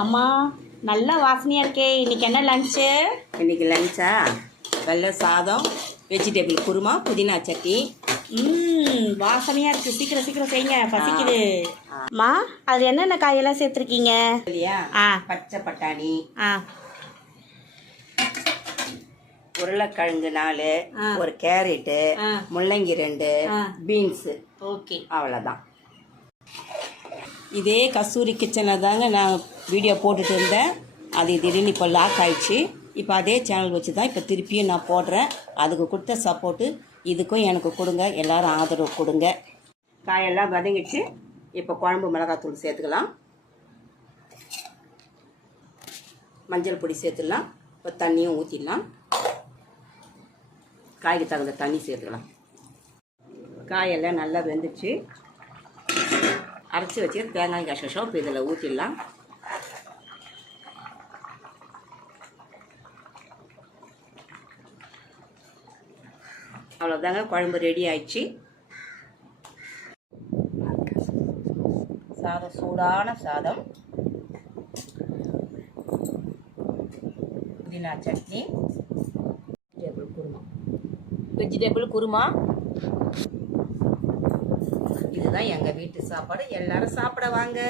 அம்மா நல்லா வாசனையாக இருக்கே. இன்னைக்கு என்ன லஞ்சு? இன்னைக்கு லஞ்சா வெள்ளை சாதம், வெஜிடபிள் குருமா, புதினா சட்னி. வாசனையாக இருக்குது. சீக்கிரம் சீக்கிரம் செய்யுங்க, பசிக்குது. அம்மா அது என்னென்ன காயெல்லாம் சேர்த்துருக்கீங்க? இல்லையா? ஆ பச்சை பட்டாணி, ஆ உருளைக்கிழங்கு 4, ஒரு கேரட்டு, முள்ளங்கி 2, பீன்ஸு. ஓகே, அவ்வளோதான். இதே கஸ்தூரி கிச்சனில் தாங்க நான் வீடியோ போட்டுட்டு இருந்தேன். அது திடீர்னு இப்போ லாக் ஆயிடுச்சு. இப்போ அதே சேனல் வச்சு தான் இப்போ திருப்பியும் நான் போடுறேன். அதுக்கு கொடுத்த சப்போர்ட்டு இதுக்கும் எனக்கு கொடுங்க, எல்லோரும் ஆதரவு கொடுங்க. காயெல்லாம் வதங்கிச்சு. இப்போ குழம்பு மிளகாத்தூள் சேர்த்துக்கலாம், மஞ்சள் பொடி சேர்த்துடலாம், இப்போ தண்ணியும் ஊற்றிடலாம். காய்க்கு தகுந்த தண்ணி சேர்த்துக்கலாம். காயெல்லாம் நல்லா வெந்துச்சு. அரைச்சி வச்சு தேங்காய் கசகசம் இப்போ இதில் ஊற்றிடலாம். அவ்வளோதாங்க, குழம்பு ரெடி ஆயிடுச்சு. சாதம் சூடான சாதம், புதினா சட்னி, வெஜிடபிள் குருமா. இதுதான் எங்கள் வீட்டு சாப்பாடு. எல்லாரும் சாப்பிட வாங்க.